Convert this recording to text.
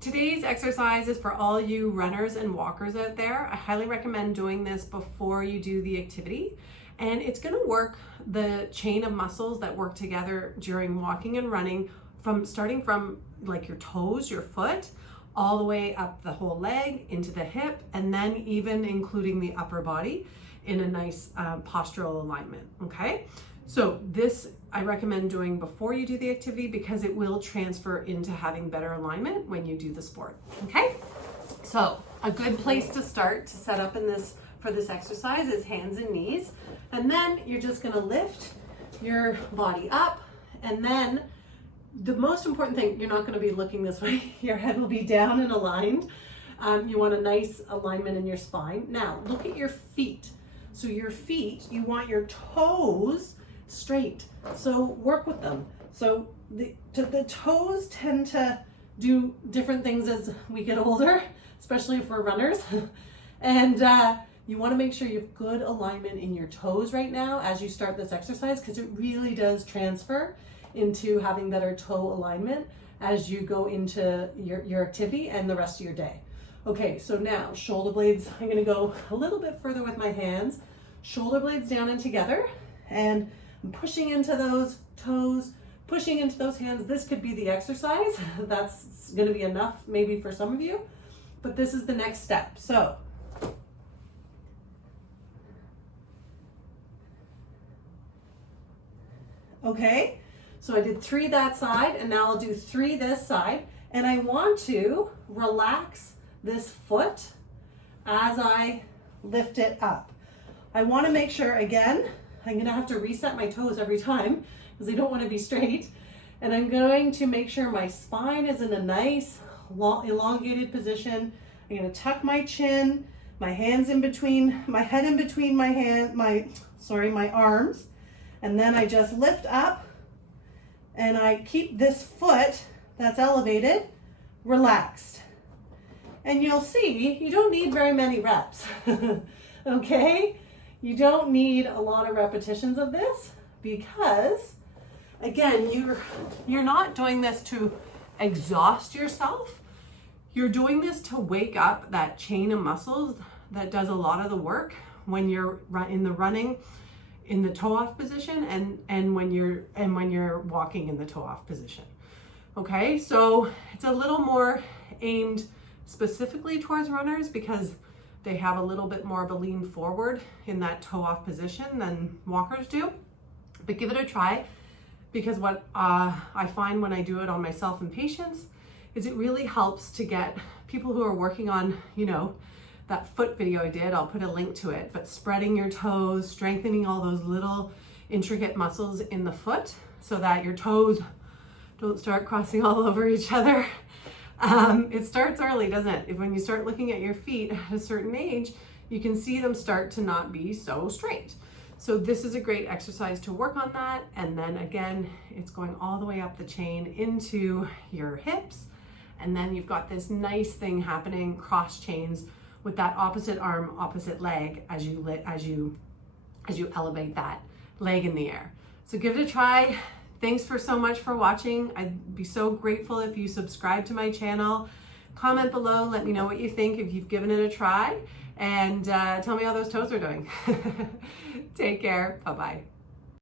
Today's exercise is for all you runners and walkers out there. I highly recommend doing this before you do the activity. And it's gonna work the chain of muscles that work together during walking and running, starting from like your toes, your foot, all the way up the whole leg into the hip, and then even including the upper body in a nice postural alignment, okay? So this I recommend doing before you do the activity because it will transfer into having better alignment when you do the sport, okay? So a good place to start to set up for this exercise is hands and knees. And then you're just gonna lift your body up, and then the most important thing, you're not gonna be looking this way. Your head will be down and aligned. You want a nice alignment in your spine. Now, look at your feet. So your feet, you want your toes straight. So work with them. So the toes tend to do different things as we get older, especially if we're runners. And you want to make sure you have good alignment in your toes right now as you start this exercise, because it really does transfer into having better toe alignment as you go into your activity and the rest of your day. Okay, so now shoulder blades, I'm going to go a little bit further with my hands, shoulder blades down and together, and I'm pushing into those toes, pushing into those hands. This could be the exercise. That's going to be enough maybe for some of you, but this is the next step. So okay, so I did 3 that side, and now I'll do 3 this side, and I want to relax this foot as I lift it up. I want to make sure, again, I'm going to have to reset my toes every time because they don't want to be straight, and I'm going to make sure my spine is in a nice elongated position. I'm going to tuck my chin, my hands in between, my head in between my arms. And then I just lift up and I keep this foot that's elevated relaxed. And you'll see you don't need very many reps, okay? You don't need a lot of repetitions of this because, again, you're not doing this to exhaust yourself. You're doing this to wake up that chain of muscles that does a lot of the work when you're in the running in the toe off position and when you're walking in the toe off position. Okay, so it's a little more aimed specifically towards runners because they have a little bit more of a lean forward in that toe off position than walkers do. But give it a try, because what I find when I do it on myself and patients is it really helps to get people who are working on, that foot video I did, I'll put a link to it, but spreading your toes, strengthening all those little intricate muscles in the foot so that your toes don't start crossing all over each other. It starts early, doesn't it? When you start looking at your feet at a certain age, you can see them start to not be so straight. So this is a great exercise to work on that. And then again, it's going all the way up the chain into your hips. And then you've got this nice thing happening, cross chains, with that opposite arm, opposite leg as you elevate that leg in the air. So give it a try. Thanks so much for watching. I'd be so grateful if you subscribe to my channel. Comment below, let me know what you think if you've given it a try, and tell me how those toes are doing. Take care, bye-bye.